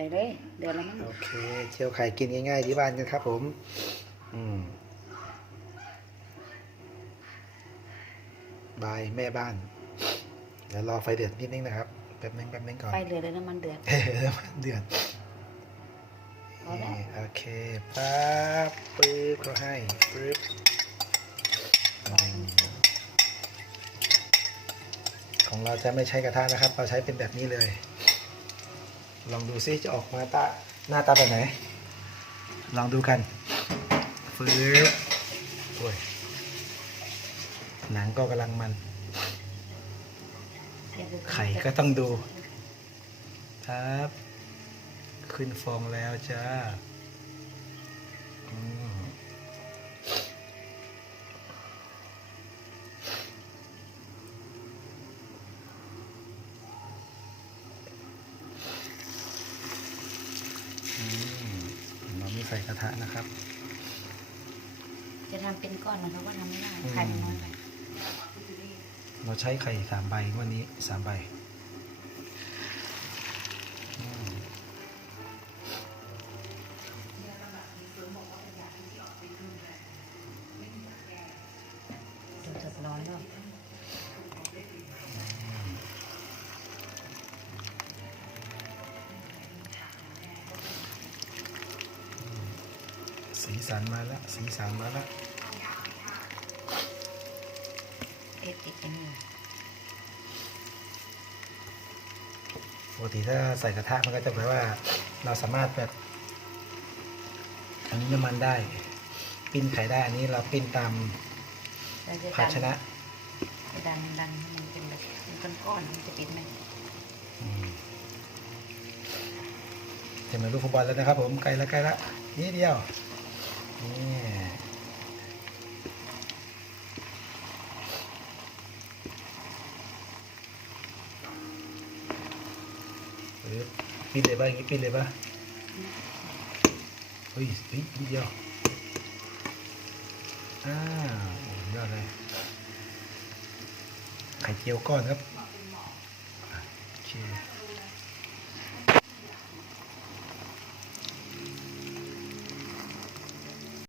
ส่เลย เดือนละมั้งโอเค เจียวไข่กินง่ายๆที่บ้านกันครับผม อืมบายแม่บ้าน เดี๋ยวรอไฟเดือดนิดนึงนะครับ แป๊บนึงแป๊บนึงก่อนไฟเดือดเลยน้ำมันเดือดเออน้ำมันเดือดพอแล้วนี่โอเคปั๊บปึ๊บเขาให้ปึ๊บอืมของเราจะไม่ใช้กระทะนะครับ เราใช้เป็นแบบนี้เลย ลองดูซิจะออกมาตาหน้าตาแบบไหน ลองดูกันฟื้บโอ้ยหนังก็กำลังมัน ไข่ก็ต้องดู ครับ ขึ้นฟองแล้วจ้า ราไม่ใส่กระทะนะครับ จะทำเป็นก้อนนะครับว่าทำไม่ได้อืมไข่มันน้อยไป เราใช้ไข่สามใบวันนี้สามใบ สีสันมาแล้วสีสันมาแล้วเอ็ดติดกันอยู่ปกติถ้าใส่กระทะมันก็จะแปลว่า เราสามารถแบบ อันนี้น้ำมันได้ ปิ้นไข่ได้อันนี้เราปิ้นตามเราจะภาชนะจะดันดันให้มันเป็นแบบเป็นก้อนๆมันจะปิดไหมอืมจะเหมือนลูกฟุตบอลแล้วนะครับผมใกล้แล้วใกล้แล้วนิดเดียว นี่ปึ๊บปิ้นเลยป่ะอย่างนี้ปิ้นเ